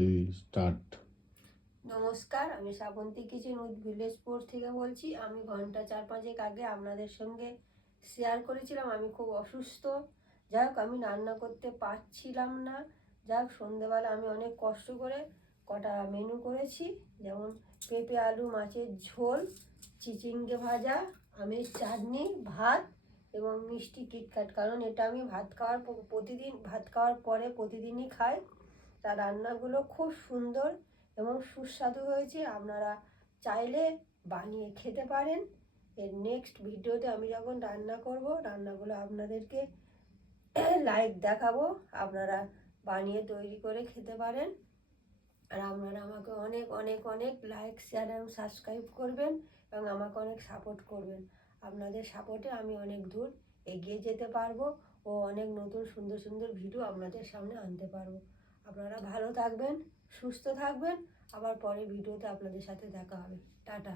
3 start. নমস্কার, আমি Srabanti kitchen with village port থেকে বলছি। আমি ঘন্টা 4-5 আগে আপনাদের সঙ্গে শেয়ার করেছিলাম আমি খুব অসুস্থ। যাই হোক, আমি রান্না করতে পারছিলাম না। যাই হোক, সন্ধেবেলা আমি অনেক কষ্ট করে কটা মেনু করেছি, যেমন পেঁপে আলু মাছের ঝোল, চিচিঙ্গে ভাজা, আমের চাটনি, ভাত এবং মিষ্টি কিটক্যাট। কারণ এটা আমি ভাত খাওয়ার পরে প্রতিদিনই খাই। তার রান্নাগুলো খুব সুন্দর এবং সুস্বাদু হয়েছে। আপনারা চাইলে বানিয়ে খেতে পারেন। এর নেক্সট ভিডিওতে আমি যখন রান্না করব, রান্নাগুলো আপনাদেরকে লাইভ দেখাবো, আপনারা বানিয়ে তৈরি করে খেতে পারেন। আর আপনারা আমাকে অনেক অনেক অনেক লাইক, শেয়ার এবং সাবস্ক্রাইব করবেন এবং আমাকে অনেক সাপোর্ট করবেন। আপনাদের সাপোর্টে আমি অনেক দূর এগিয়ে যেতে পারবো ও অনেক নতুন সুন্দর সুন্দর ভিডিও আপনাদের সামনে আনতে পারবো। আপনারা ভালো থাকবেন, সুস্থ থাকবেন। আবার পরে ভিডিওতে আপনাদের সাথে দেখা হবে। টাটা।